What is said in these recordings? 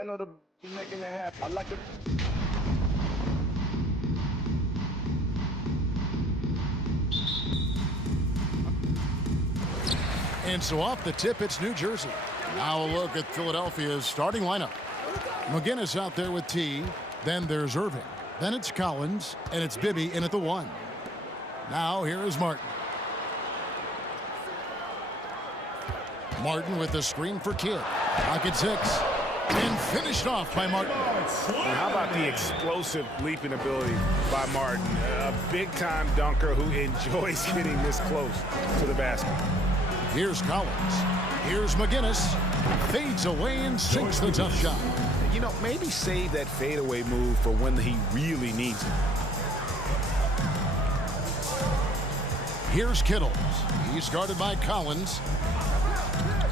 I know the making it happen. I like it. And so off the tip, it's New Jersey. Now a look at Philadelphia's starting lineup. McGinnis out there with T. Then there's Irving. Then it's Collins. And it's Bibby in at the 1. Now here is Martin. Martin with the screen for Kidd. Pocket 6. And finished off by Martin. And how about the explosive leaping ability by Martin? A big-time dunker who enjoys getting this close to the basket. Here's Collins. Here's McGinnis. Fades away and sinks the tough shot. You know, maybe save that fadeaway move for when he really needs it. Here's Kittles. He's guarded by Collins.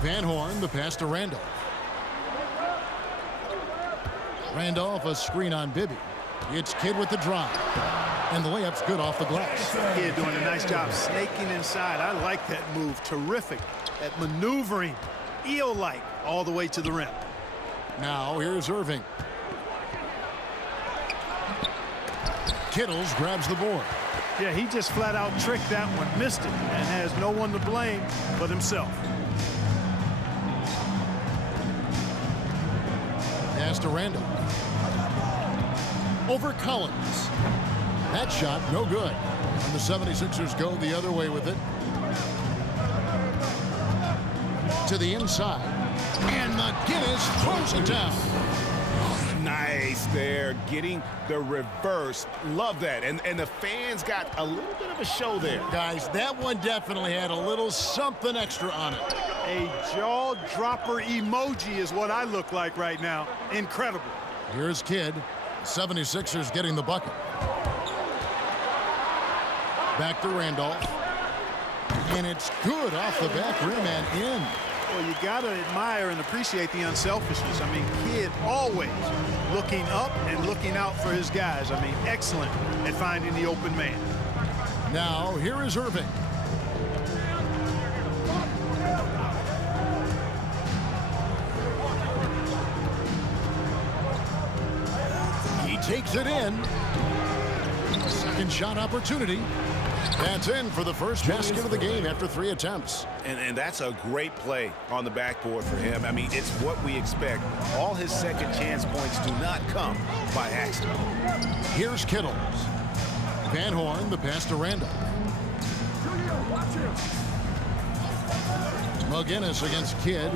Van Horn, the pass to Randolph. Randolph, a screen on Bibby. It's Kidd with the drive. And the layup's good off the glass. Kidd doing a nice job snaking inside. I like that move. Terrific. That maneuvering, eel-like, all the way to the rim. Now here's Irving. Kittles grabs the board. Yeah, he just flat out tricked that one, missed it, and has no one to blame but himself. Pass to Randolph. Over Collins. That shot, no good. And the 76ers go the other way with it. To the inside. And McGinnis throws it down. Nice there, getting the reverse. Love that. And the fans got a little bit of a show there. Guys, that one definitely had a little something extra on it. A jaw-dropper emoji is what I look like right now. Incredible. Here's Kidd. 76ers getting the bucket. Back to Randolph. And it's good off the back rim and in. Well, you got to admire and appreciate the unselfishness. I mean, Kidd always looking up and looking out for his guys. I mean, excellent at finding the open man. Now, here is Irving. He takes it in. Second shot opportunity. That's in for the first basket of the game after 3 attempts. And that's a great play on the backboard for him. I mean, it's what we expect. All his second chance points do not come by accident. Here's Kittles. Van Horn, the pass to Randolph. McGinnis against Kidd.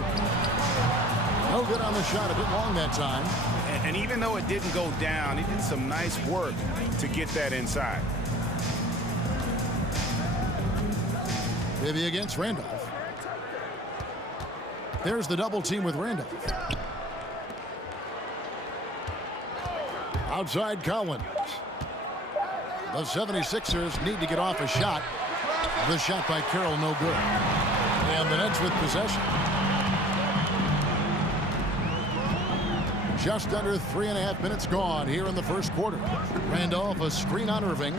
No good on the shot, a bit long that time. And even though it didn't go down, he did some nice work to get that inside. Bibby against Randolph. There's the double team with Randolph. Outside Collins. The 76ers need to get off a shot. The shot by Carroll, no good. And the Nets with possession. Just under 3.5 minutes gone here in the first quarter. Randolph, a screen on Irving.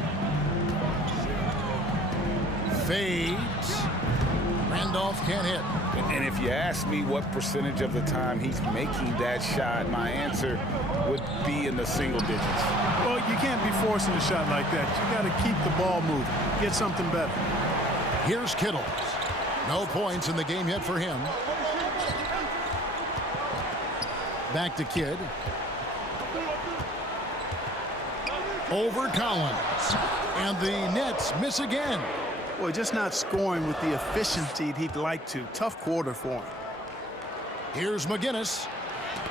Fades. Randolph can't hit. And if you ask me what percentage of the time he's making that shot, my answer would be in the single digits. Well, you can't be forcing a shot like that. You got to keep the ball moving. Get something better. Here's Kittles. No points in the game yet for him. Back to Kidd. Over Collins. And the Nets miss again. Boy, just not scoring with the efficiency he'd like to. Tough quarter for him. Here's McGinnis.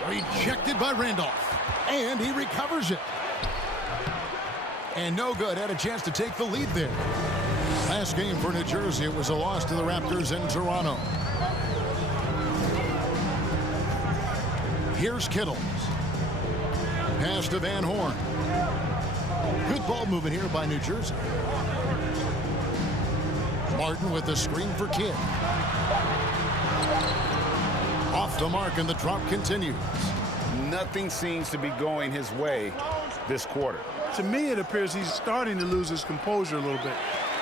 Rejected by Randolph. And he recovers it. And no good. Had a chance to take the lead there. Last game for New Jersey, it was a loss to the Raptors in Toronto. Here's Kittles. Pass to Van Horn. Good ball movement here by New Jersey. Martin with the screen for Kidd. Off the mark, and the drop continues. Nothing seems to be going his way this quarter. To me, it appears he's starting to lose his composure a little bit.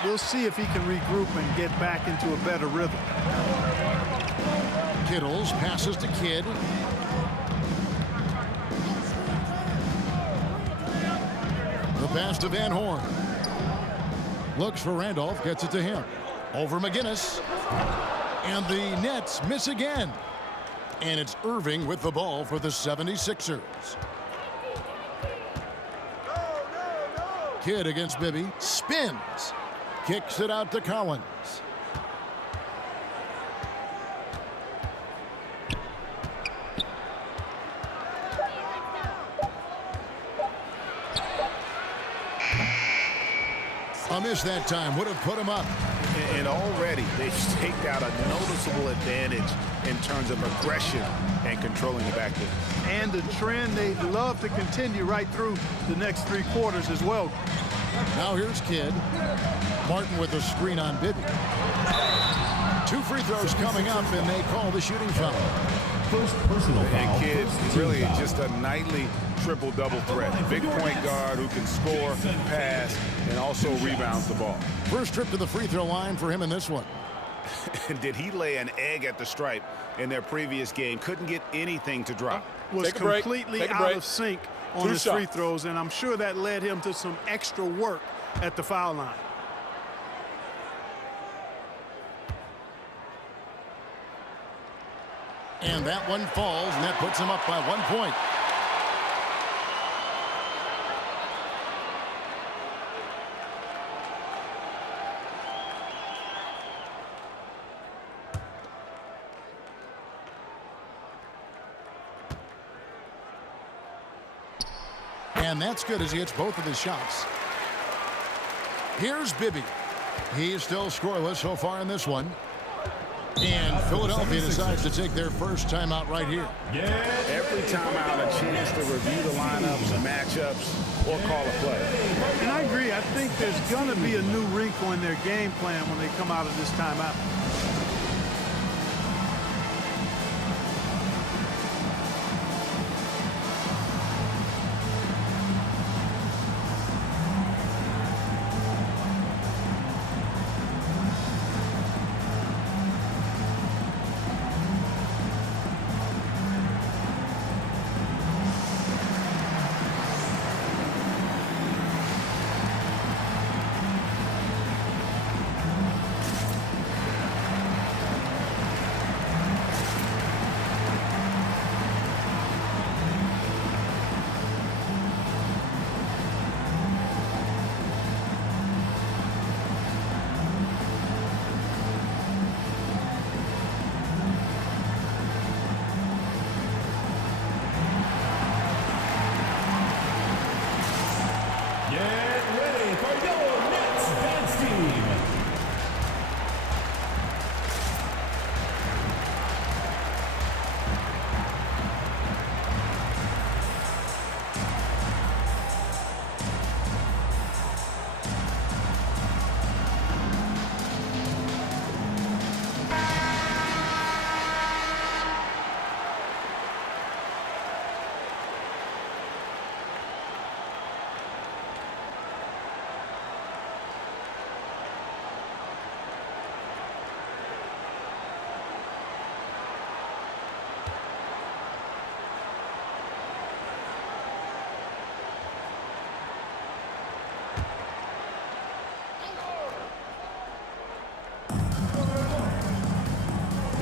We'll see if he can regroup and get back into a better rhythm. Kittles passes to Kidd. pass to Van Horn. Looks for Randolph, gets it to him. Over McGinnis. And the Nets miss again. And it's Irving with the ball for the 76ers. Kidd against Bibby. Spins. Kicks it out to Collins. A miss that time would have put him up. And already they've staked out a noticeable advantage in terms of aggression and controlling the backcourt. And the trend they'd love to continue right through the next 3 quarters as well. Now here's Kidd. Martin with a screen on Bibby. 2 free throws coming up, and they call the shooting foul. First personal foul. And Kidd really just a nightly triple-double threat. Big point guard who can score, pass, and also rebounds the ball. First trip to the free throw line for him in this one. Did he lay an egg at the stripe in their previous game? Couldn't get anything to drop. Was completely out of sync on his free throws, and I'm sure that led him to some extra work at the foul line. And that one falls, and that puts him up by 1 point. And that's good as he hits both of his shots. Here's Bibby. He's still scoreless so far in this one. And Philadelphia decides to take their first timeout right here. Every timeout, a chance to review the lineups, matchups, or call a play. And I agree. I think there's going to be a new wrinkle in their game plan when they come out of this timeout.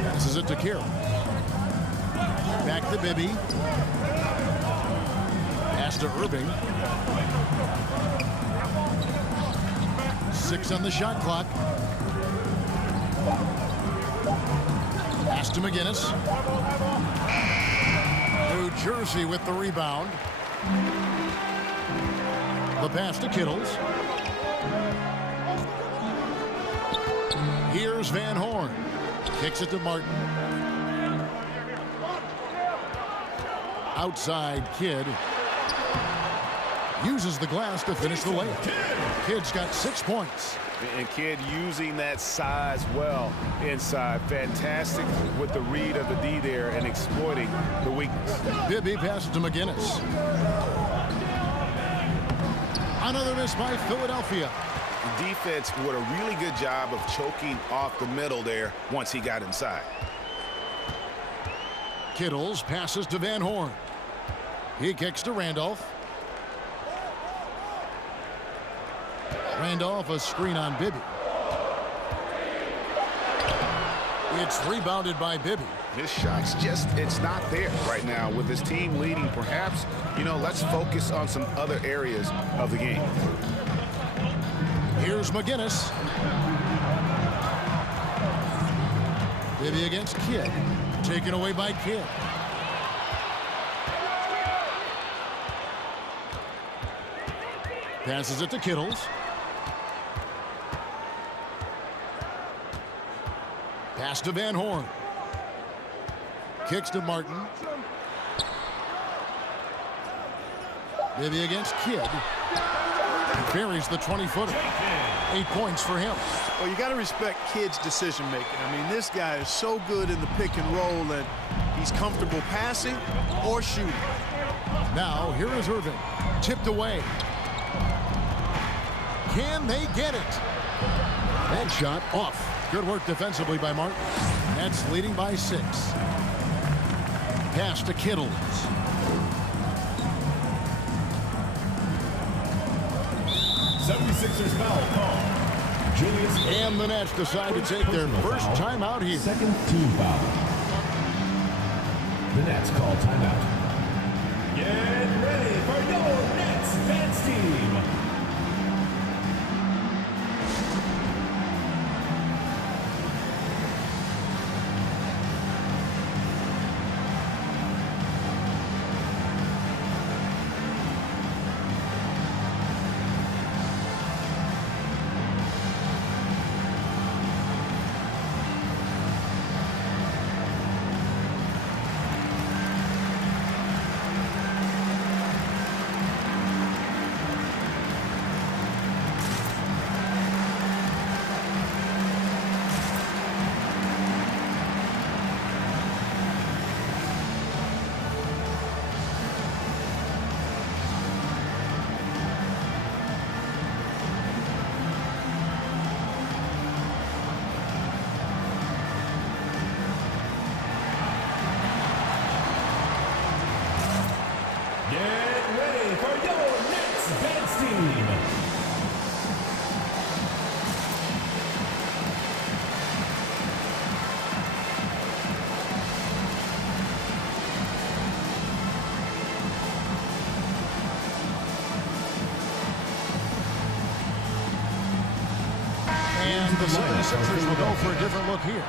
Passes it to Carroll. Back to Bibby. Pass to Irving. 6 on the shot clock. Pass to McGinnis. New Jersey with the rebound. The pass to Kittles. Here's Van Horn. Kicks it to Martin. Outside Kidd. Uses the glass to finish the layup. Kidd's got 6 points. And Kidd using that size well inside. Fantastic with the read of the D there and exploiting the weakness. Bibby passes to McGinnis. Another miss by Philadelphia. The defense did a really good job of choking off the middle there once he got inside. Kittles passes to Van Horn. He kicks to Randolph. Randolph, a screen on Bibby. It's rebounded by Bibby. His shot's just, it's not there right now. With his team leading, perhaps, let's focus on some other areas of the game. Here's McGinnis. Bibby against Kidd. Taken away by Kidd. Passes it to Kittles. Pass to Van Horn. Kicks to Martin. Bibby against Kidd. He buries the 20-footer. 8 points for him. Well, you got to respect Kidd's decision-making. I mean, this guy is so good in the pick and roll that he's comfortable passing or shooting. Now, here is Irving. Tipped away. Can they get it? That shot off. Good work defensively by Martin. Nets leading by 6. Pass to Kittles. ers foul call. Julius. And the Nets decide to take their first timeout here. Second team foul. The Nets call timeout. Get ready for your Nets dance team. The 76ers will go for a different look here.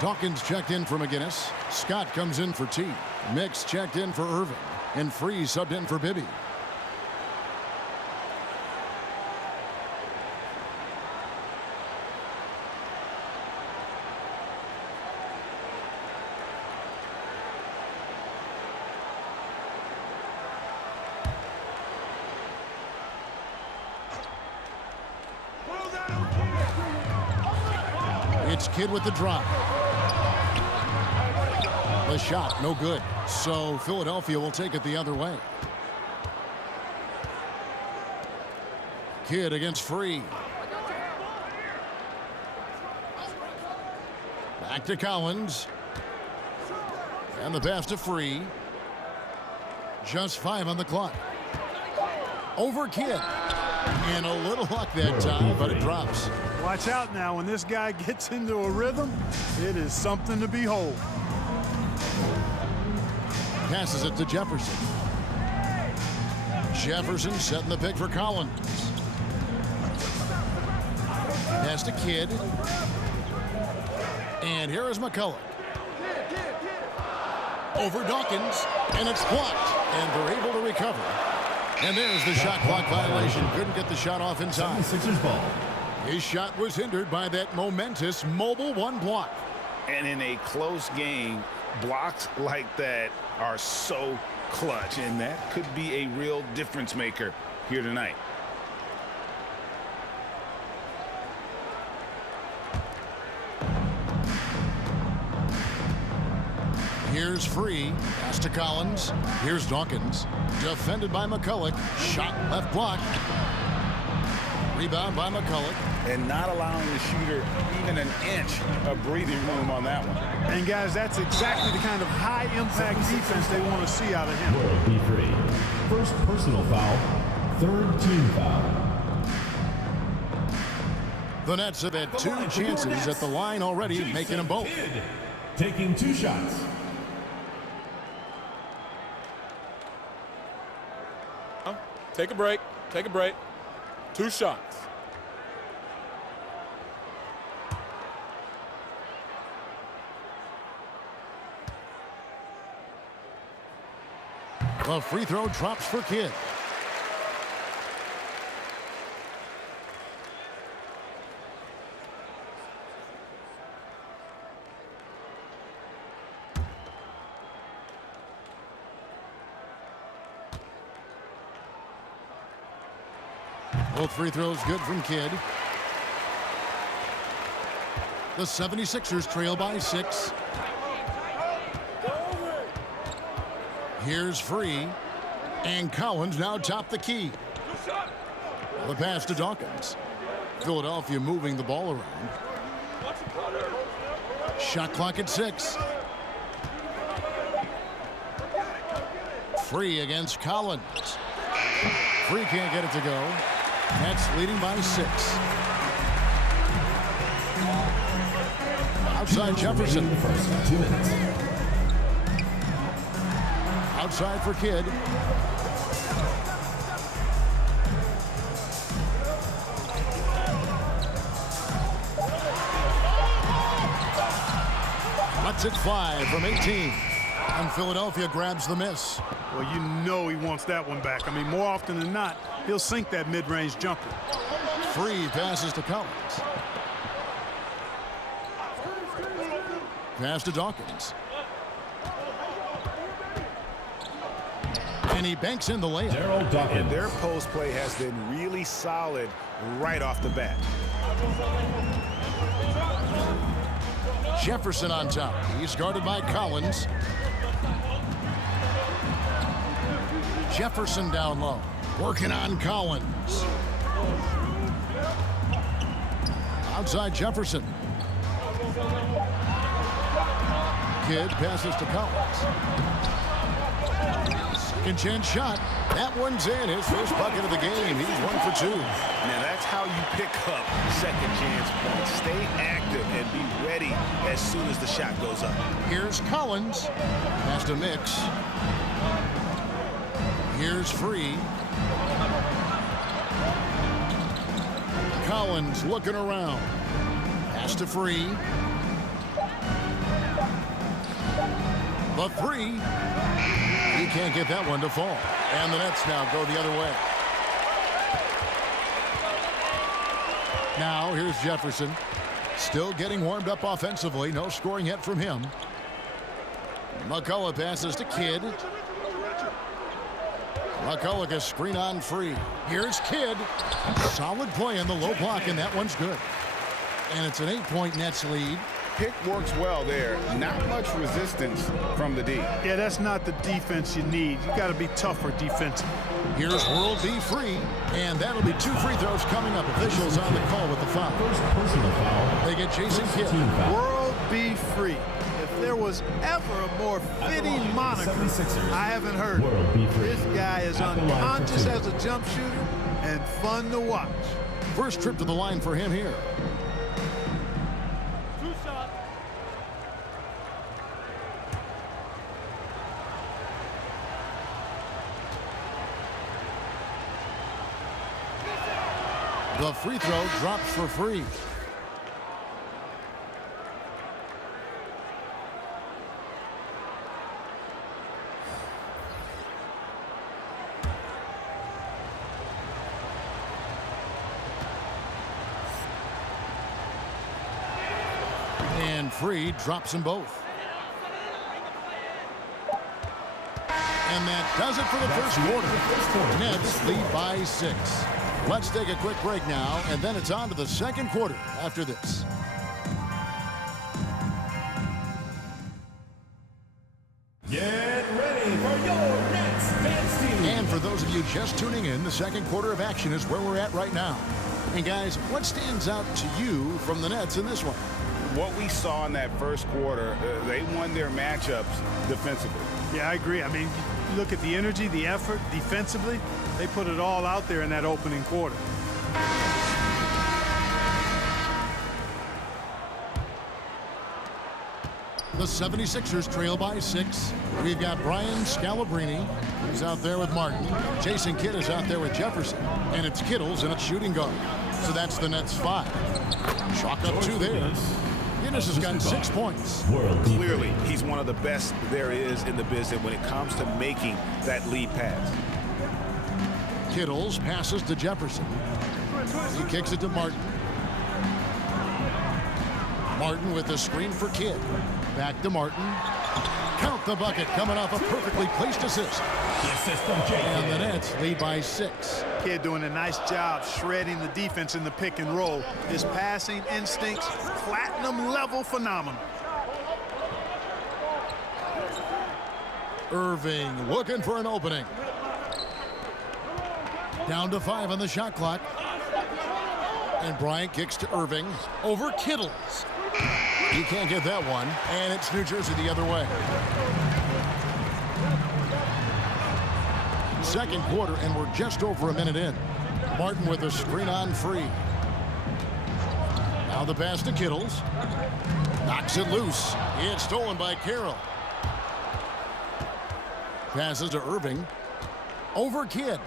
Dawkins checked in for McGinnis. Scott comes in for T. Mix checked in for Irving. And Free subbed in for Bibby. It's Kidd with the drop. The shot, no good. So Philadelphia will take it the other way. Kidd against Free. Back to Collins. And the pass to Free. Just 5 on the clock. Over Kidd. And a little luck that time, but it drops. Watch out now. When this guy gets into a rhythm, it is something to behold. Passes it to Jefferson. Jefferson setting the pick for Collins. Pass to Kidd. And here is McCulloch. Over Dawkins. And it's blocked. And they're able to recover. And there's the shot clock violation. Couldn't get the shot off in time. 76ers ball. His shot was hindered by that momentous mobile 1 block. And in a close game, blocks like that are so clutch, and that could be a real difference maker here tonight. Here's Free. Pass to Collins. Here's Dawkins. Defended by McCulloch. Shot left block. Rebound by McCulloch. And not allowing the shooter even an inch of breathing room on that one. And, guys, that's exactly the kind of high-impact defense they want to see out of him. Will be free. First personal foul. Third team foul. The Nets have had 2 chances at the line already, making them both. Kidd, taking 2 shots. Take a break. Take a break. 2 shots. The free throw drops for Kidd. Both free throws good from Kidd. The 76ers trail by 6. Here's Free. And Collins now top the key. The pass to Dawkins. Philadelphia moving the ball around. Shot clock at 6. Free against Collins. Free can't get it to go. Nets leading by 6. Outside Jefferson. The first 2 minutes. Outside for Kidd. Lets it fly from 18. And Philadelphia grabs the miss. Well, you know he wants that one back. I mean, more often than not, he'll sink that mid-range jumper. Free passes to Collins. Pass to Dawkins. And he banks in the layup. Daryl Dawkins. Their post play has been really solid right off the bat. Jefferson on top. He's guarded by Collins. Jefferson down low. Working on Collins. Outside Jefferson. Kidd passes to Collins. Second chance shot. That one's in. His first bucket of the game. He's 1 for 2. Now that's how you pick up second chance points. Stay active and be ready as soon as the shot goes up. Here's Collins. Has to mix. Here's Free. Collins looking around. Pass to Free. The 3. He can't get that one to fall. And the Nets now go the other way. Now here's Jefferson. Still getting warmed up offensively. No scoring yet from him. McCullough passes to Kidd. McCullough a screen on Free. Here's Kidd. Solid play in the low block, and that one's good. And it's an 8-point Nets lead. Pick works well there. Not much resistance from the D. Yeah, that's not the defense you need. You got to be tougher defensively. Here's World B Free, and that'll be 2 free throws coming up. Officials on the call with the foul. First personal foul. They get Jason Kidd. Team foul. World be free. If there was ever a more fitting moniker, 76ers. I haven't heard World be it. free. This guy is At the line for unconscious 2. as a jump shooter and fun to watch. First trip to the line for him here. The free throw drops for Free. And Free drops them both. And that does it for the first quarter. Nets lead by 6. Let's take a quick break now, and then it's on to the second quarter after this. Get ready for your Nets dance team. And for those of you just tuning in, the second quarter of action is where we're at right now. And guys, what stands out to you from the Nets in this one? What we saw in that first quarter, they won their matchups defensively. Yeah, I agree. I mean, you look at the energy, the effort defensively, they put it all out there in that opening quarter. The 76ers trail by 6. We've got Brian Scalabrine. He's out there with Martin. Jason Kidd is out there with Jefferson. And it's Kittles and it's shooting guard. So that's the Nets 5. Chalk up 2 there. Guinness has got 6 points. Clearly, he's one of the best there is in the business when it comes to making that lead pass. Kittles passes to Jefferson. He kicks it to Martin. Martin with the screen for Kidd. Back to Martin. Count the bucket coming off a perfectly placed assist. And the Nets lead by 6. Kidd doing a nice job shredding the defense in the pick and roll. His passing instincts, platinum level phenomenal. Irving looking for an opening. Down to 5 on the shot clock. And Bryant kicks to Irving over Kittles. He can't get that one, and it's New Jersey the other way. Second quarter, and we're just over a minute in. Martin with a screen on free. Now the pass to Kittles. Knocks it loose. It's stolen by Carroll. Passes to Irving. Over Kidd.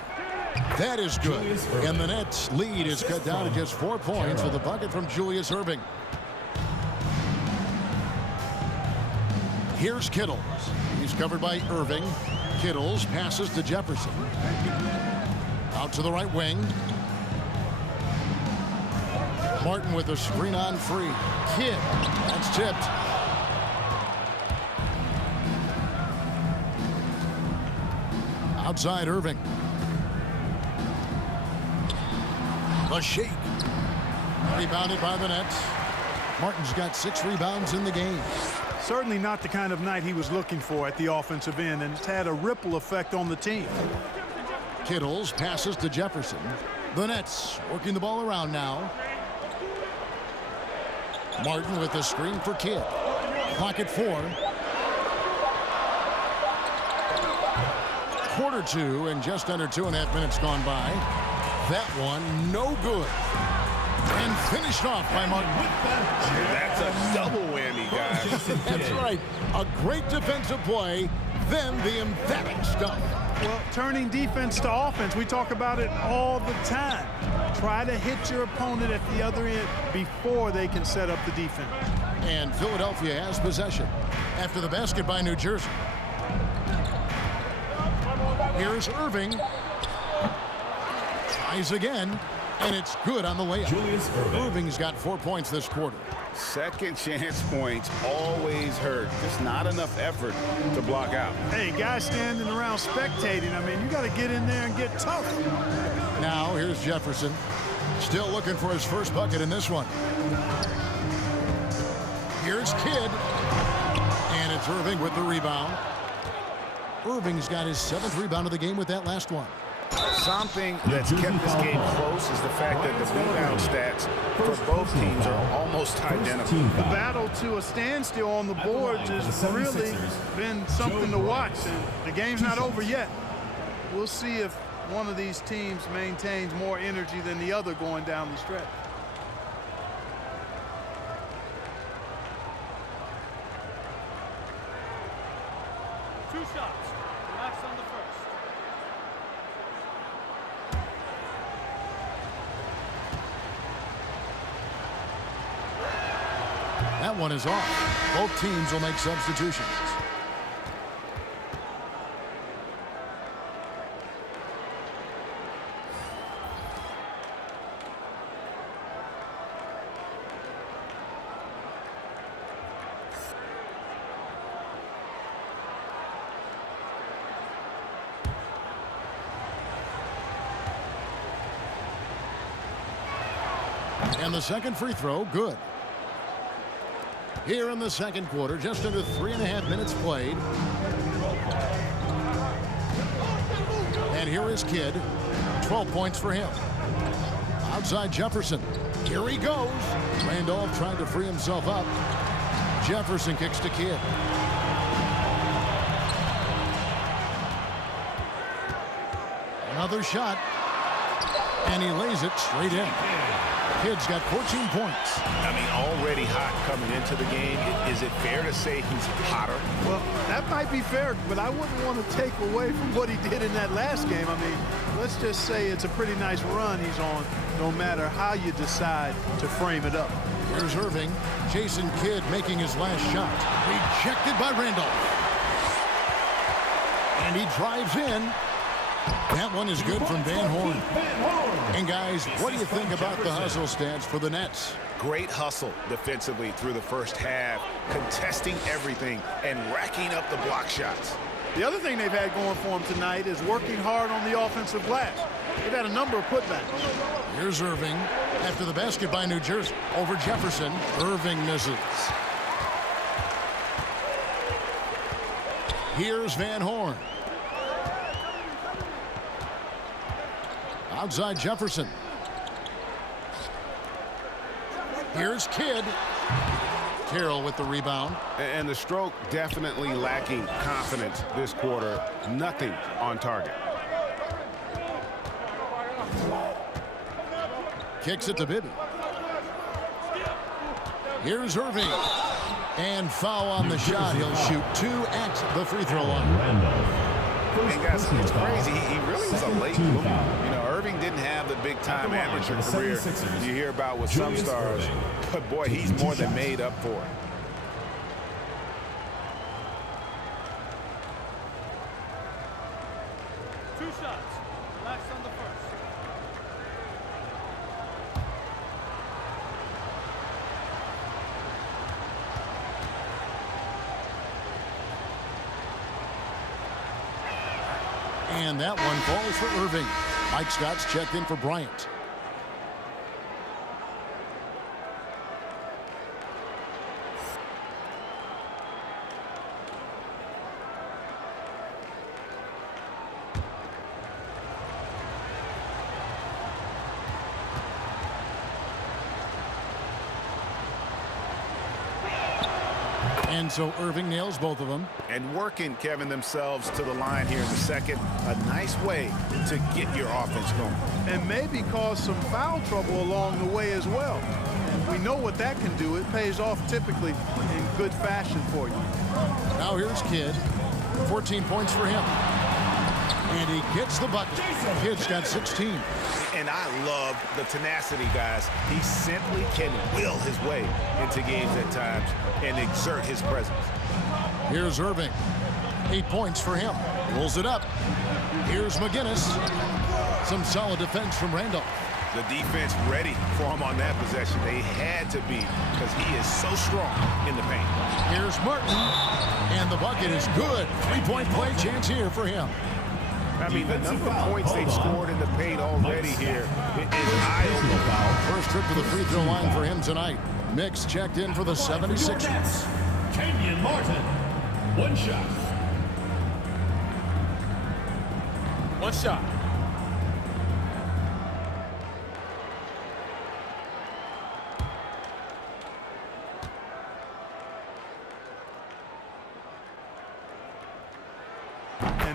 That is good. And the Nets' lead is cut down to just 4 points with a bucket from Julius Irving. Here's Kittles. He's covered by Irving. Kittles passes to Jefferson. Out to the right wing. Martin with a screen on free. Kidd. That's tipped. Outside Irving. A shake. Rebounded by the Nets. Martin's got 6 rebounds in the game. Certainly not the kind of night he was looking for at the offensive end, and it's had a ripple effect on the team. Kittles passes to Jefferson. The Nets working the ball around now. Martin with the screen for Kidd. Clock at 4. Quarter 2 and just under 2.5 minutes gone by. That one no good. And finished off by Martin. That's a double whammy, guys. That's right. A great defensive play, then the emphatic stuff. Well, turning defense to offense, we talk about it all the time. Try to hit your opponent at the other end before they can set up the defense. And Philadelphia has possession after the basket by New Jersey. Here's Irving. Tries again, and it's good on the layup. Irving's got 4 points this quarter. Second chance points always hurt. Just not enough effort to block out. Hey, guys standing around spectating, I mean, you got to get in there and get tough. Now here's Jefferson. Still looking for his first bucket in this one. Here's Kidd. And it's Irving with the rebound. Irving's got his 7th rebound of the game with that last one. Something that's kept this game close is the fact that the rebound stats for both teams are almost identical. The battle to a standstill on the boards has really been something to watch, and the game's not over yet. We'll see if one of these teams maintains more energy than the other going down the stretch. Two shots. Relax on the first. That one is off. Both teams will make substitutions. And the second free throw, good. Here in the second quarter, just under 3.5 minutes played. And here is Kidd. 12 points for him. Outside Jefferson. Here he goes. Randolph trying to free himself up. Jefferson kicks to Kidd. Another shot. And he lays it straight in. Kidd's got 14 points. I mean, already hot coming into the game. Is it fair to say he's hotter? Well, that might be fair, but I wouldn't want to take away from what he did in that last game. I mean, let's just say it's a pretty nice run he's on, no matter how you decide to frame it up. Here's Irving. Jason Kidd making his last shot. Rejected by Randolph. And he drives in. That one is good from Van Horn. And guys, what do you think about the hustle stats for the Nets? Great hustle defensively through the first half, contesting everything and racking up the block shots. The other thing they've had going for them tonight is working hard on the offensive glass. They've had a number of putbacks. Here's Irving. After the basket by New Jersey. Over Jefferson. Irving misses. Here's Van Horn. Outside Jefferson. Here's Kidd. Carroll with the rebound. And the stroke definitely lacking confidence this quarter. Nothing on target. Kicks it to Bibby. Here's Irving. And foul on the shot. He'll shoot 2 at the free throw line. And guys, it's crazy. He really was a late bloomer. You know, Irving didn't have the big-time amateur career you hear about with some stars. But, boy, he's more than made up for it. Two shots. Relax on the first. And that one falls for Irving. Mike Scott's checked in for Bryant. And so Irving nails both of them. And working, Kevin, themselves to the line here in the second. A nice way to get your offense going. And maybe cause some foul trouble along the way as well. And we know what that can do. It pays off typically in good fashion for you. Now here's Kidd. 14 points for him. And he gets the bucket. Kidd's got 16. And I love the tenacity, guys. He simply can will his way into games at times and exert his presence. Here's Irving. 8 points for him. Pulls it up. Here's McGinnis. Some solid defense from Randolph. The defense ready for him on that possession. They had to be because he is so strong in the paint. Here's Martin. And the bucket is good. 3-point play chance here for him. I mean, the number of points they've scored in the paint already here is eye-opening. First trip to the free throw line for him tonight. Mix checked in for the 76ers. Kenyon Martin. One shot. One shot.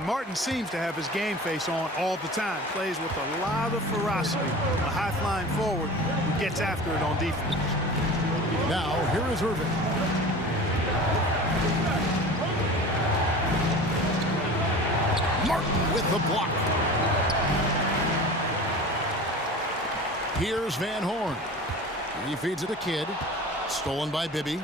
Martin seems to have his game face on all the time. Plays with a lot of ferocity. A high-flying forward who gets after it on defense. Now, here is Irving. Martin with the block. Here's Van Horn. He feeds it to Kidd. Stolen by Bibby.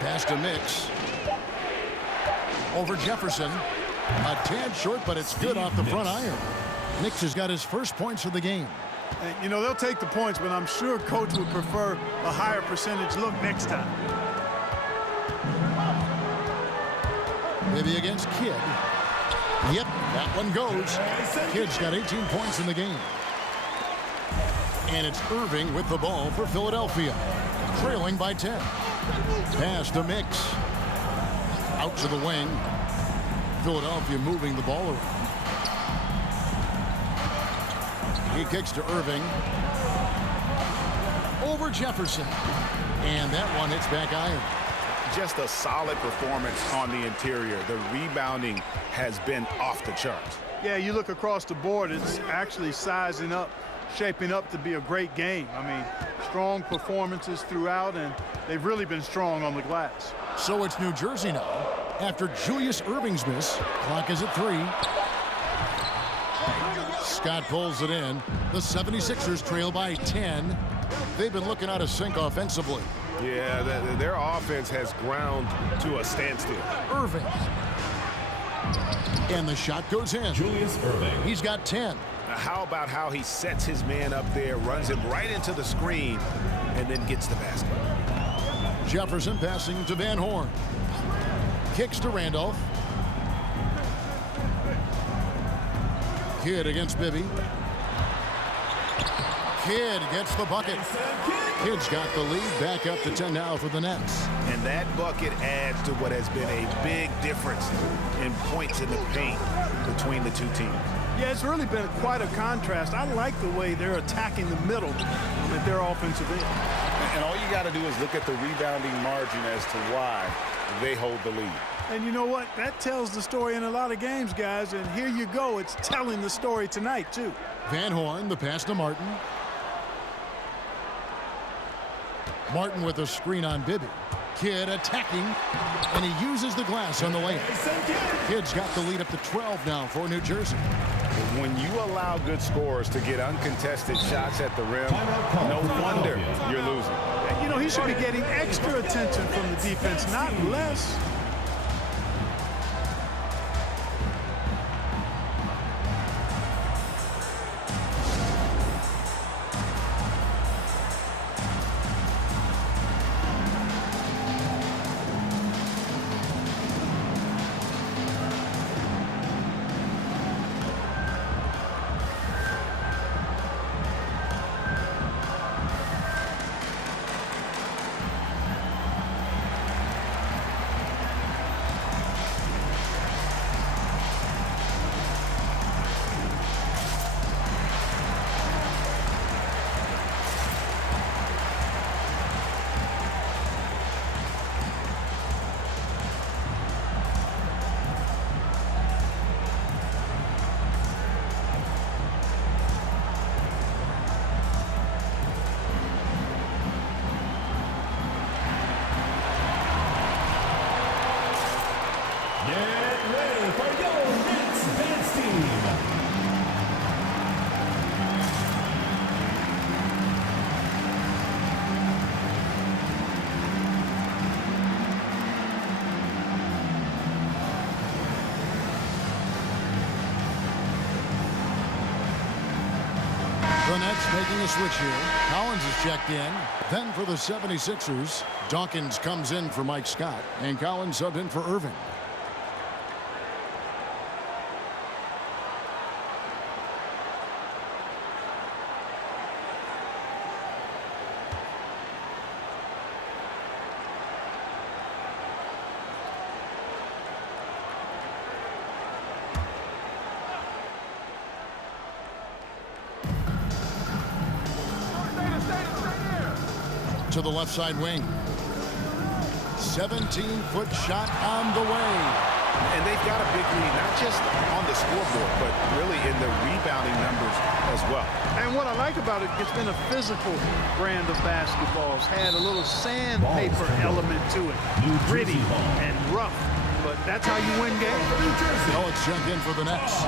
Pass to Mix. Over Jefferson. A tad short, but it's good off the front iron. Mix has got his first points of the game. And, you know, they'll take the points, but I'm sure Coach would prefer a higher percentage look next time. Maybe against Kidd. Yep, that one goes. Kidd's got 18 points in the game. And it's Irving with the ball for Philadelphia. Trailing by 10. Pass to Mix. Out to the wing. Philadelphia moving the ball around. He kicks to Irving. Over Jefferson. And that one hits back iron. Just a solid performance on the interior. The rebounding has been off the charts. Yeah, you look across the board, it's actually sizing up, shaping up to be a great game. I mean, strong performances throughout, and they've really been strong on the glass. So it's New Jersey now. After Julius Irving's miss, clock is at 3. Scott pulls it in. The 76ers trail by 10. They've been looking out of sync offensively. Yeah, their offense has ground to a standstill. Irving. And the shot goes in. Julius Irving. He's got 10. Now, how about how he sets his man up there, runs him right into the screen, and then gets the basket? Jefferson passing to Van Horn. Kicks to Randolph. Kidd against Bibby. Kidd gets the bucket. Kidd's got the lead, back up to 10 now for the Nets. And that bucket adds to what has been a big difference in points in the paint between the two teams. Yeah, it's really been quite a contrast. I like the way they're attacking the middle at their offensive end. And all you got to do is look at the rebounding margin as to why they hold the lead. And you know what? That tells the story in a lot of games, guys. And here you go. It's telling the story tonight, too. Van Horn, the pass to Martin. Martin with a screen on Bibby. Kidd attacking, and he uses the glass on the layup. Kidd's got the lead up to 12 now for New Jersey. When you allow good scorers to get uncontested shots at the rim, no wonder you're losing. You know, he should be getting extra attention from the defense, not less. The Nets making a switch here. Collins is checked in. Then for the 76ers, Dawkins comes in for Mike Scott, and Collins subbed in for Irving. To the left side wing. 17-foot shot on the way. And they've got a big lead, not just on the scoreboard, but really in the rebounding numbers as well. And what I like about it, it's been a physical brand of basketball. It's had a little sandpaper element to it. Gritty and rough. But that's how you win games. Now it's checked in for the Nets.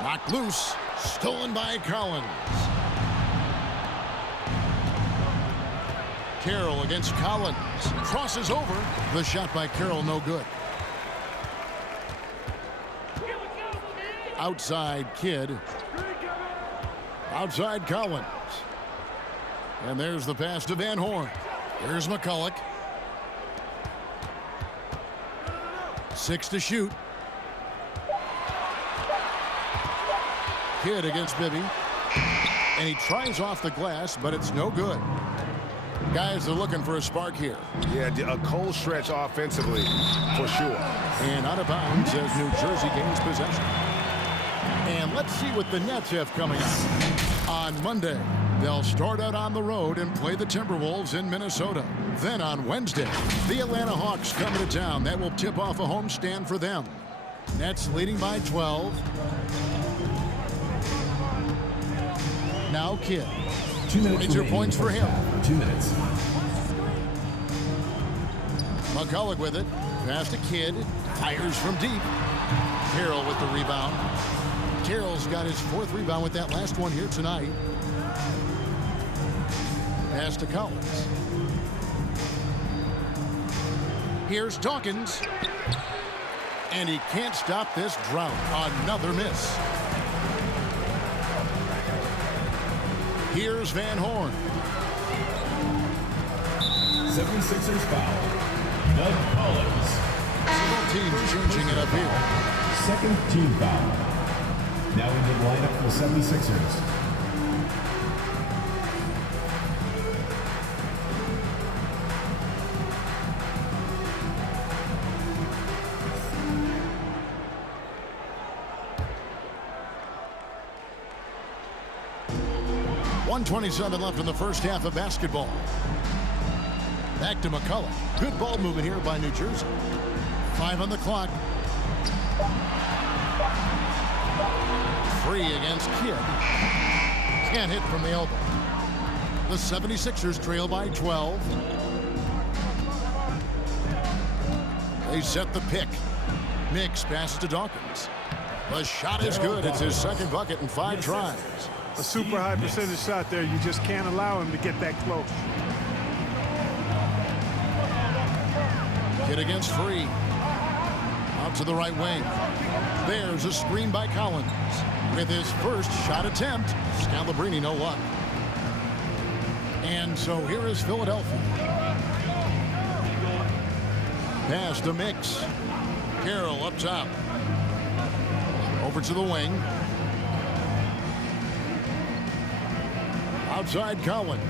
Knocked loose, stolen by Collins. Carroll against Collins. Crosses over. The shot by Carroll, no good. Outside Kidd. Outside Collins. And there's the pass to Van Horn. Here's McCulloch. 6 to shoot. Kidd against Bibby. And he tries off the glass, but it's no good. Guys are looking for a spark here. Yeah, a cold stretch offensively, for sure. And out of bounds as New Jersey gains possession. And let's see what the Nets have coming up. On Monday, they'll start out on the road and play the Timberwolves in Minnesota. Then on Wednesday, the Atlanta Hawks come to town. That will tip off a homestand for them. Nets leading by 12. Now Kidd. 2 minutes. 22 points for him. 2 minutes. McCulloch with it. Pass to Kidd. Fires from deep. Carroll with the rebound. Carroll's got his 4th rebound with that last one here tonight. Pass to Collins. Here's Dawkins. And he can't stop this drought. Another miss. Here's Van Horn. 76ers foul. Doug Collins. Both teams changing it up here. Second team foul. Now in the lineup for the 76ers. .127 left in the first half of basketball. Back to McCulloch. Good ball movement here by New Jersey. 5 on the clock. 3 against Kidd. Can't hit from the elbow. The 76ers trail by 12. They set the pick. Mix passes to Dawkins. The shot is good. It's his 2nd bucket in 5 tries. A super high percentage shot there. You just can't allow him to get that close. Kidd against Free. Out to the right wing. There's a screen by Collins. With his first shot attempt, Scalabrine no luck. And so here is Philadelphia. Pass to Mix. Carroll up top. Over to the wing. Outside Collins.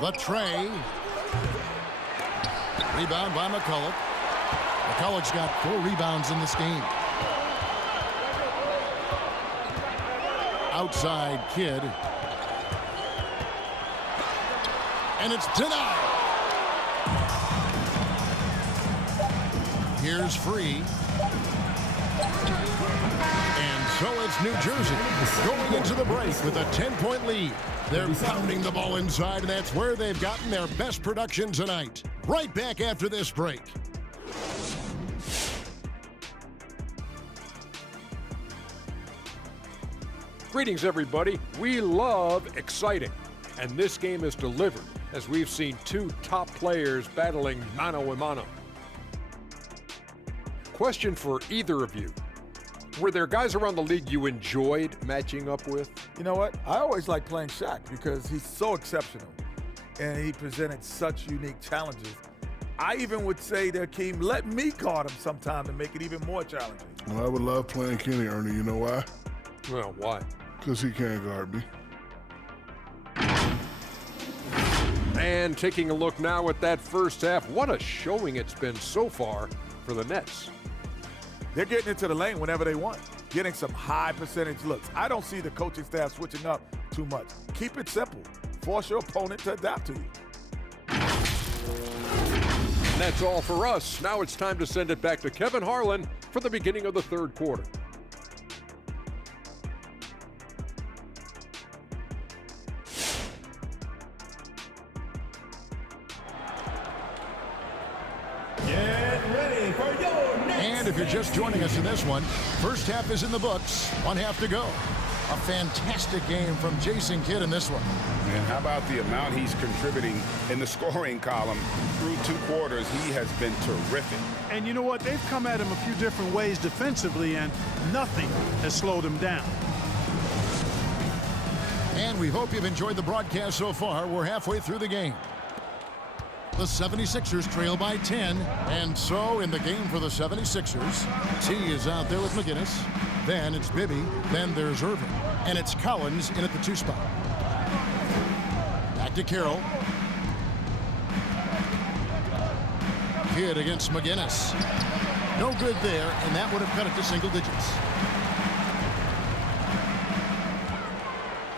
The tray. Rebound by McCulloch. McCulloch's got 4 rebounds in this game. Outside Kidd. And it's denied. Here's Free. So it's New Jersey going into the break with a 10-point lead. They're pounding the ball inside, and that's where they've gotten their best production tonight. Right back after this break. Greetings, everybody. We love exciting, and this game is delivered as we've seen 2 top players battling mano a mano. Question for either of you. Were there guys around the league you enjoyed matching up with? You know what? I always like playing Shaq because he's so exceptional and he presented such unique challenges. I even would say to Akeem, let me guard him sometime to make it even more challenging. Well, I would love playing Kenny, Ernie. You know why? Well, why? Because he can't guard me. And taking a look now at that first half, what a showing it's been so far for the Nets. They're getting into the lane whenever they want, getting some high percentage looks. I don't see the coaching staff switching up too much. Keep it simple. Force your opponent to adapt to you. And that's all for us. Now it's time to send it back to Kevin Harlan for the beginning of the 3rd quarter. And if you're just joining us in this one, first half is in the books. 1 half to go. A fantastic game from Jason Kidd in this one. And how about the amount he's contributing in the scoring column through 2 quarters? He has been terrific. And you know what? They've come at him a few different ways defensively, and nothing has slowed him down. And we hope you've enjoyed the broadcast so far. We're halfway through the game. The 76ers trail by 10. And so in the game for the 76ers, T is out there with McGinnis. Then it's Bibby. Then there's Irving. And it's Collins in at the 2 spot. Back to Carroll. Kidd against McGinnis. No good there, and that would have cut it to single digits.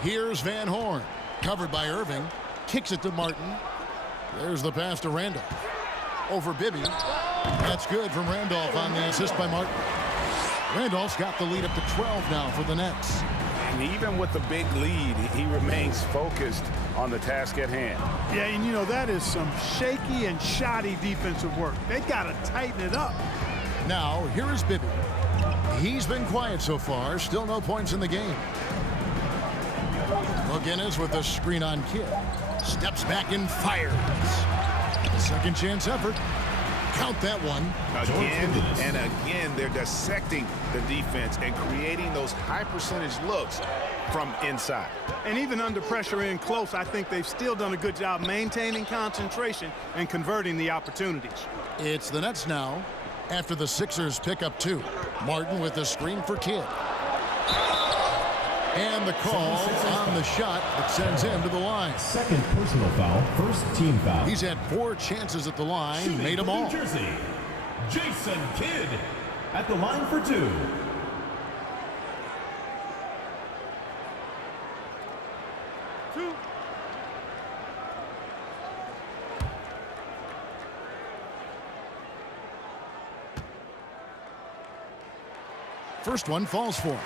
Here's Van Horn. Covered by Irving. Kicks it to Martin. There's the pass to Randolph. Over Bibby. That's good from Randolph on the assist by Martin. Randolph's got the lead up to 12 now for the Nets. And even with the big lead, he remains focused on the task at hand. Yeah, and you know, that is some shaky and shoddy defensive work. They got to tighten it up. Now, here is Bibby. He's been quiet so far. Still no points in the game. McGinnis with the screen on Kidd. Steps back and fires. Second chance effort. Count that one. Again and again, they're dissecting the defense and creating those high percentage looks from inside. And even under pressure in close, I think they've still done a good job maintaining concentration and converting the opportunities. It's the Nets now after the Sixers pick up 2. Martin with the screen for Kidd. And the call on the shot that sends him to the line. Second personal foul, first team foul. He's had 4 chances at the line, made them all. New Jersey, Jason Kidd at the line for 2. First one falls for him.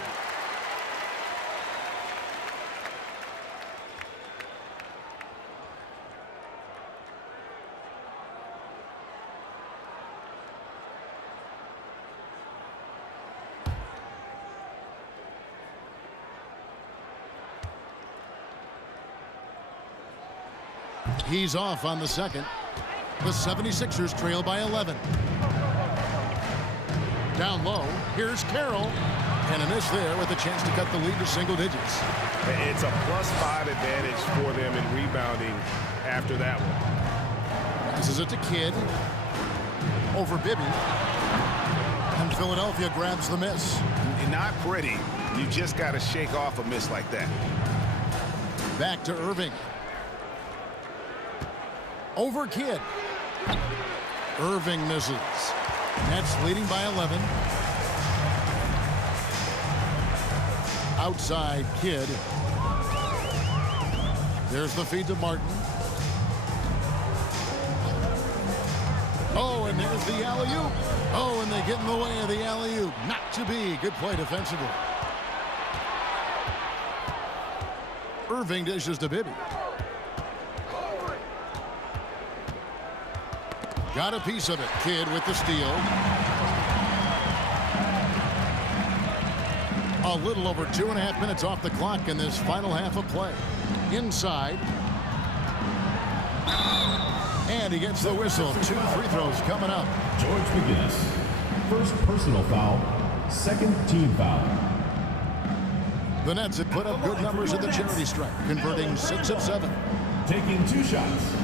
He's off on the second. The 76ers trail by 11. Down low, here's Carroll. And a miss there with a chance to cut the lead to single digits. It's a +5 advantage for them in rebounding after that one. Passes it to Kidd. Over Bibby. And Philadelphia grabs the miss. Not pretty. You just got to shake off a miss like that. Back to Irving. Over Kidd. Irving misses. Nets leading by 11. Outside Kidd. There's the feed to Martin. Oh, and there's the alley-oop. Oh, and they get in the way of the alley-oop. Not to be. Good play defensively. Irving dishes to Bibby. Got a piece of it. Kidd with the steal. A little over 2.5 minutes off the clock in this final half of play. Inside. And he gets the whistle. 2 free throws coming up. George McGinnis. First personal foul, second team foul. The Nets have put up good numbers at the charity stripe, converting 6 of 7. Taking 2 shots.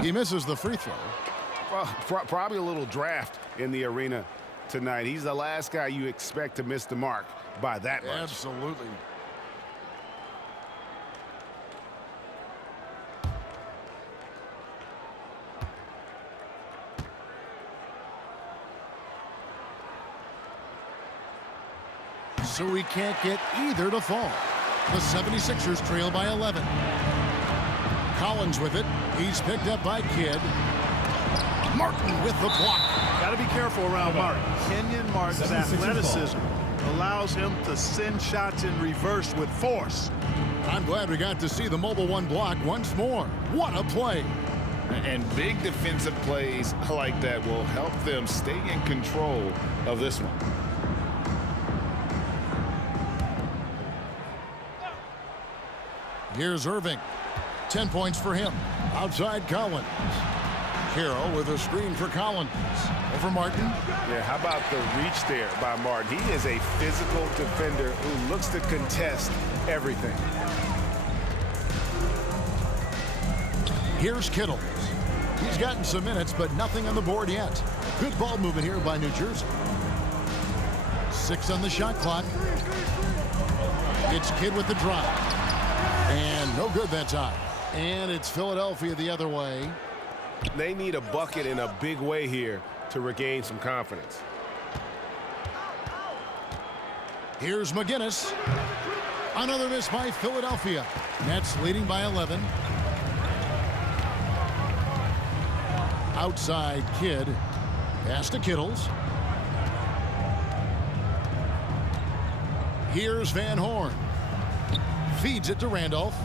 He misses the free throw. Well, probably a little draft in the arena tonight. He's the last guy you expect to miss the mark by that much. Absolutely. So we can't get either to fall. The 76ers trail by 11. Collins with it. He's picked up by Kidd. Martin with the block. Got to be careful around Martin. Kenyon Martin's athleticism allows him to send shots in reverse with force. I'm glad we got to see the mobile 1 block once more. What a play. And big defensive plays like that will help them stay in control of this one. Here's Irving. 10 points for him. Outside Collins. Carroll with a screen for Collins. Over Martin. Yeah, how about the reach there by Martin? He is a physical defender who looks to contest everything. Here's Kittles. He's gotten some minutes, but nothing on the board yet. Good ball movement here by New Jersey. 6 on the shot clock. It's Kidd with the drive. And no good that time. And it's Philadelphia the other way. They need a bucket in a big way here to regain some confidence. Here's McGinnis. Another miss by Philadelphia. Nets leading by 11. Outside Kidd. Pass to Kittles. Here's Van Horn. Feeds it to Randolph.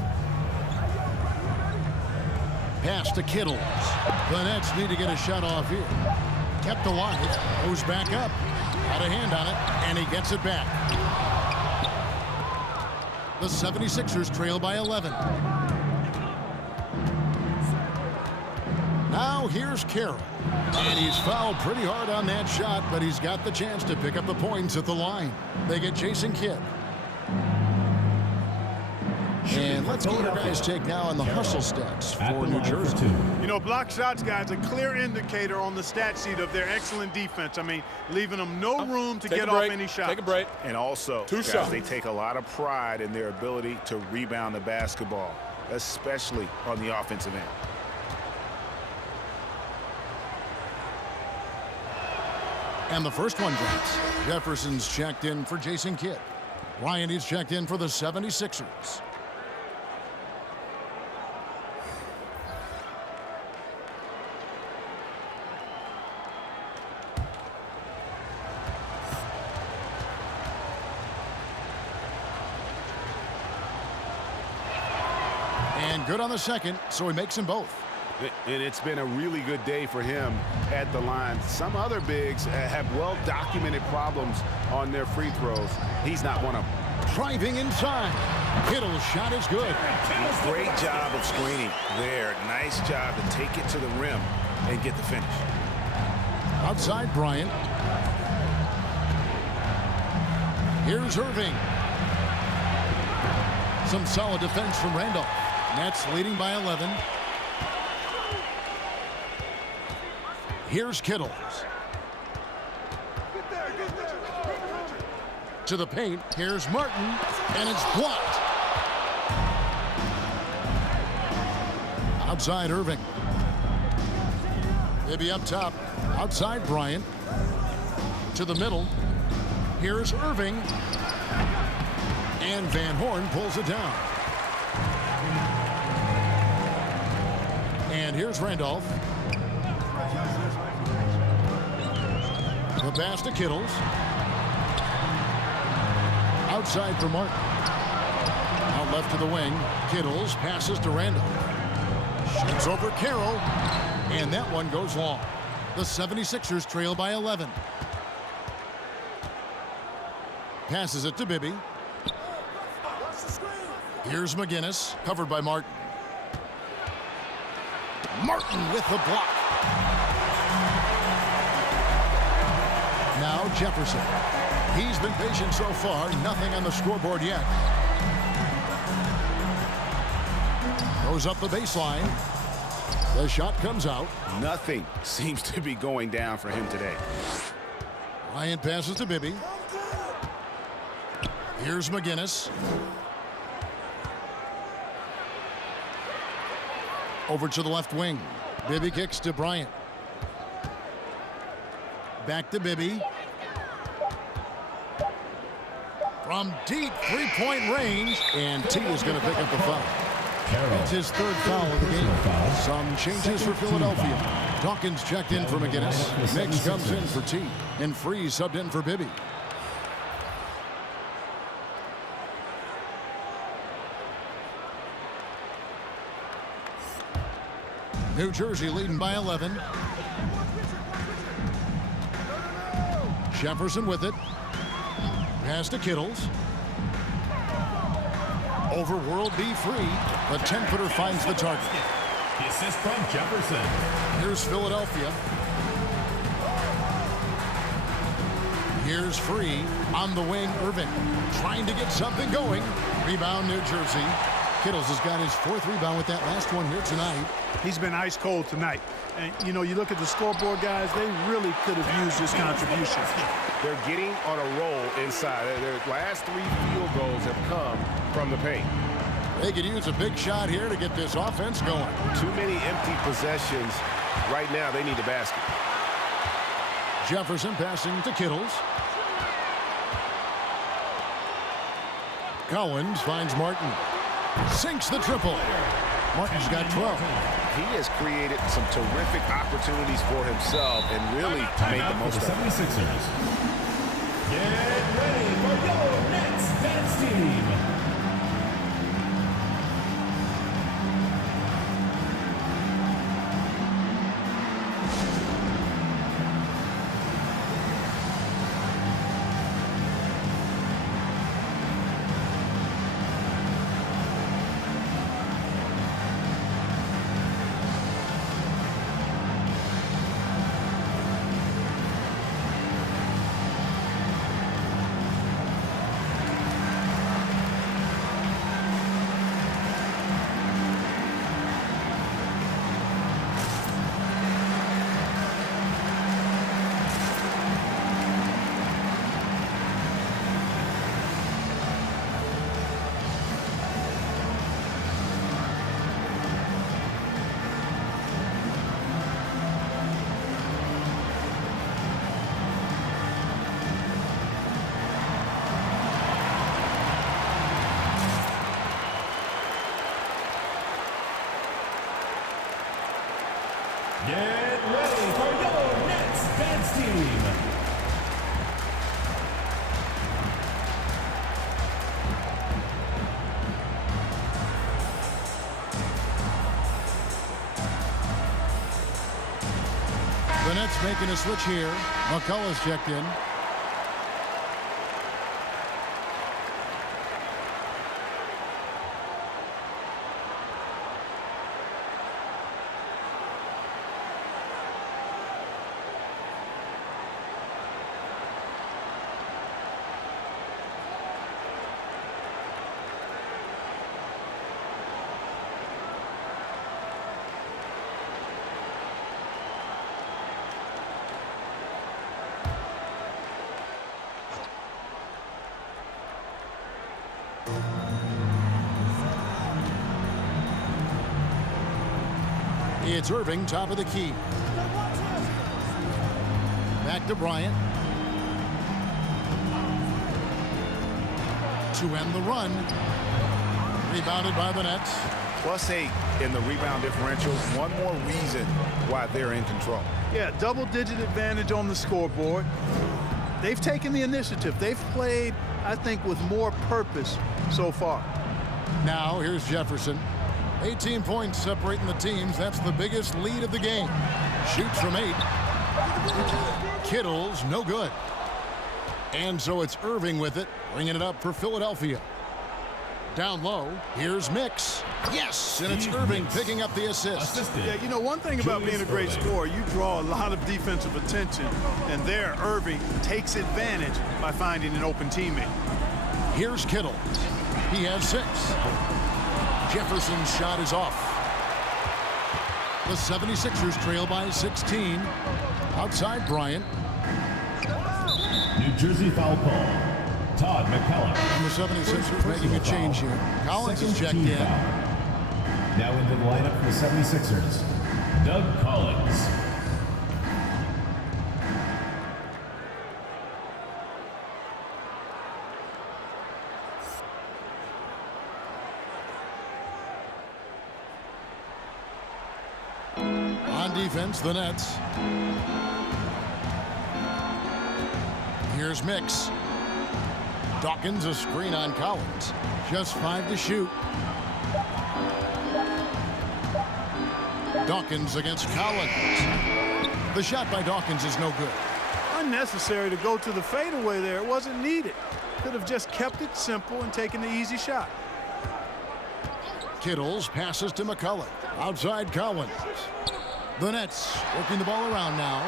Pass to Kittles. The Nets need to get a shot off here. Kept alive. Goes back up. Had a hand on it, and he gets it back. The 76ers trail by 11. Now here's Carroll. And he's fouled pretty hard on that shot, but he's got the chance to pick up the points at the line. They get Jason Kidd. And let's get your guys' take now on the hustle stats for New Jersey. You know, block shots, guys, a clear indicator on the stat sheet of their excellent defense. I mean, leaving them no room to get off any shots. Take a break. And also, Two guys, shots. they take a lot of pride in their ability to rebound the basketball, especially on the offensive end. And the first one drops. Jefferson's checked in for Jason Kidd. Ryan is checked in for the 76ers. And good on the second, so he makes them both. And it's been a really good day for him at the line. Some other bigs have well-documented problems on their free throws. He's not one of them. Driving inside. Kittle's shot is good. Great job of screening there. Nice job to take it to the rim and get the finish. Outside Bryant. Here's Irving. Some solid defense from Randolph. Nets leading by 11. Here's Kittles. To the paint. Here's Martin. And it's blocked. Outside Irving. Maybe up top. Outside Bryant. To the middle. Here's Irving. And Van Horn pulls it down. And here's Randolph. The pass to Kittles. Outside for Martin. Out left to the wing. Kittles passes to Randolph. Shoots over Carroll. And that one goes long. The 76ers trail by 11. Passes it to Bibby. Here's McGinnis, covered by Martin. Martin with the block. Now Jefferson. He's been patient so far. Nothing on the scoreboard yet. Goes up the baseline. The shot comes out. Nothing seems to be going down for him today. Ryan passes to Bibby. Here's McGinnis. Over to the left wing. Bibby kicks to Bryant. Back to Bibby. From deep three-point range. And T is going to pick up the foul. It's his third foul of the game. Some changes for Philadelphia. Dawkins checked in for McGinnis. Mix comes in for T. And Freeze subbed in for Bibby. New Jersey leading by 11. Jefferson with it. Pass to Kittles. Over World B free. The 10-footer finds the target. The assist from Jefferson. Here's Philadelphia. Here's free. On the wing, Irving. Trying to get something going. Rebound, New Jersey. Kittles has got his 4th rebound with that last one here tonight. He's been ice cold tonight. And, you know, you look at the scoreboard, guys, they really could have used his contribution. They're getting on a roll inside. Their last 3 field goals have come from the paint. They could use a big shot here to get this offense going. Too many empty possessions. Right now, they need a basket. Jefferson passing to Kittles. Collins finds Martin. Sinks the triple. Martin's got 12. He has created some terrific opportunities for himself and really made the most of it. 76ers. Get ready for your next dance team. Get ready for your next dance team. The Nets making a switch here. McCullough's checked in. It's Irving, top of the key. Back to Bryant. To end the run. Rebounded by the Nets. +8 in the rebound differential. One more reason why they're in control. Yeah, double-digit advantage on the scoreboard. They've taken the initiative. They've played, I think, with more purpose so far. Now, here's Jefferson. 18 points separating the teams. That's the biggest lead of the game. Shoots from 8. Kittles, no good. And so it's Irving with it, bringing it up for Philadelphia. Down low, here's Mix. Yes, and it's Irving picking up the assist. Yeah, you know, one thing about being a great scorer, you draw a lot of defensive attention, and there, Irving takes advantage by finding an open teammate. Here's Kittle. He has 6. Jefferson's shot is off. The 76ers trail by 16. Outside Bryant. New Jersey foul call. Todd McCallum. And the 76ers making a change here. Collins is checked in. Now into the lineup for the 76ers, Doug Collins. On defense, the Nets. Here's Mix. Dawkins, a screen on Collins. Just 5 to shoot. Dawkins against Collins. The shot by Dawkins is no good. Unnecessary to go to the fadeaway there. It wasn't needed. Could have just kept it simple and taken the easy shot. Kittles passes to McCullough. Outside Collins. The Nets working the ball around now.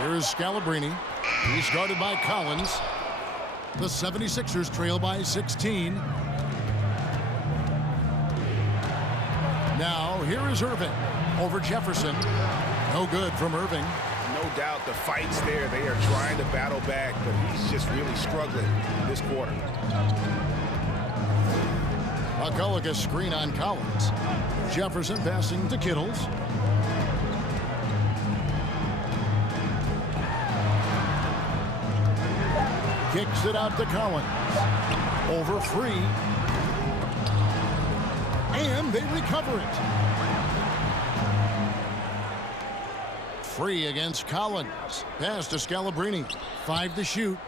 Here's Scalabrine. He's guarded by Collins. The 76ers trail by 16. Now, here is Irving over Jefferson. No good from Irving. No doubt the fight's there. They are trying to battle back, but he's just really struggling this quarter. McCullough a screen on Collins. Jefferson passing to Kittles. Kicks it out to Collins. Over free. And they recover it. Free against Collins. Pass to Scalabrine. 5 to shoot.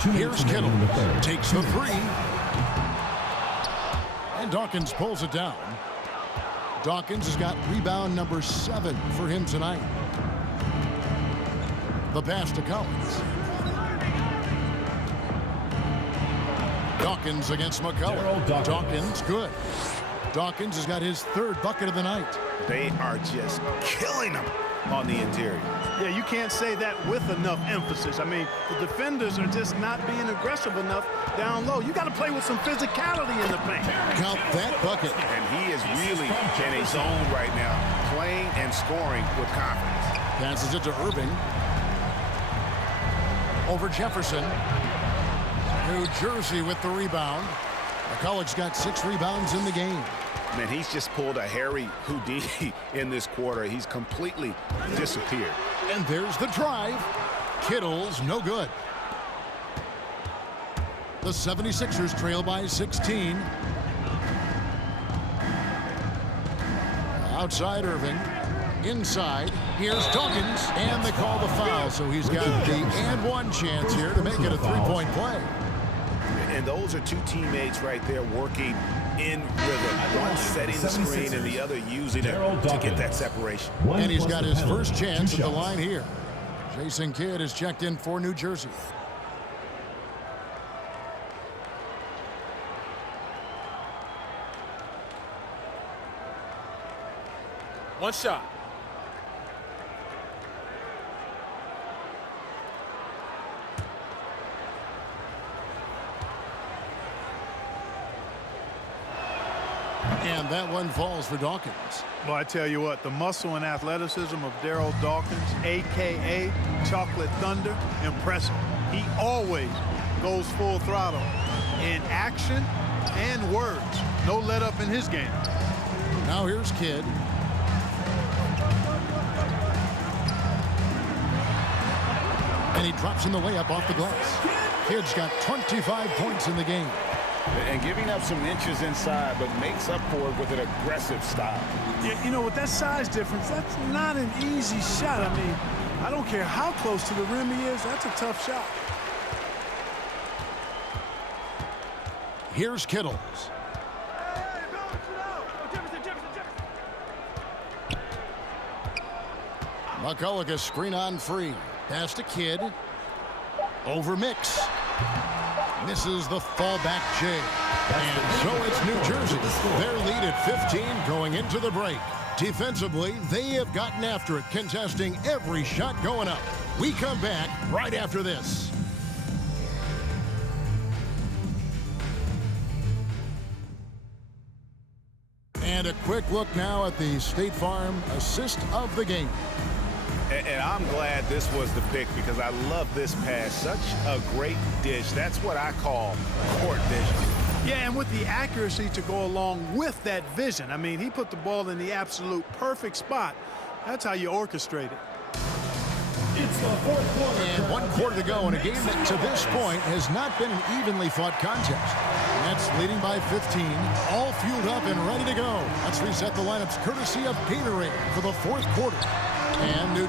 Here's Kittle. Takes the 3. And Dawkins pulls it down. Dawkins has got rebound number 7 for him tonight. The pass to Collins. Dawkins against McCullough. Dawkins, good. Dawkins has got his 3rd bucket of the night. They are just killing him on the interior. Yeah, you can't say that with enough emphasis. I mean, the defenders are just not being aggressive enough down low. You got to play with some physicality in the paint. Count that bucket. And he is really in a zone right now, playing and scoring with confidence. Passes it to Irving. Over Jefferson. New Jersey with the rebound. McCullough's got 6 rebounds in the game. Man, he's just pulled a Harry Houdini in this quarter. He's completely disappeared. And there's the drive. Kittles, no good. The 76ers trail by 16. Outside Irving. Inside. Here's Dawkins. And they call the foul, so he's got the and 1 chance here to make it a 3-point play. And those are 2 teammates right there working in rhythm. One setting the screen and the other using it to get that separation. And he's got his first chance at the line here. Jason Kidd is checked in for New Jersey. One shot. And that one falls for Dawkins. Well, I tell you what, the muscle and athleticism of Daryl Dawkins, a.k.a. Chocolate Thunder, impressive. He always goes full throttle in action and words. No let up in his game. Now here's Kidd. And he drops in the layup off the glass. Kidd's got 25 points in the game. And giving up some inches inside, but makes up for it with an aggressive style. Yeah, you know, with that size difference, that's not an easy shot. I mean, I don't care how close to the rim he is, that's a tough shot. Here's Kittles. McCullough a screen on free. Pass to Kidd. Over Mix. Misses the fallback J. And so it's New Jersey. Their lead at 15 going into the break. Defensively, they have gotten after it, contesting every shot going up. We come back right after this. And a quick look now at the State Farm assist of the game. And I'm glad this was the pick because I love this pass. Such a great dish. That's what I call court vision. Yeah, and with the accuracy to go along with that vision. I mean, he put the ball in the absolute perfect spot. That's how you orchestrate it. It's the 4th quarter. And 1 quarter to go in a game that to this point has not been an evenly fought contest. Nets leading by 15, all fueled up and ready to go. Let's reset the lineups courtesy of Gatorade for the 4th quarter. And New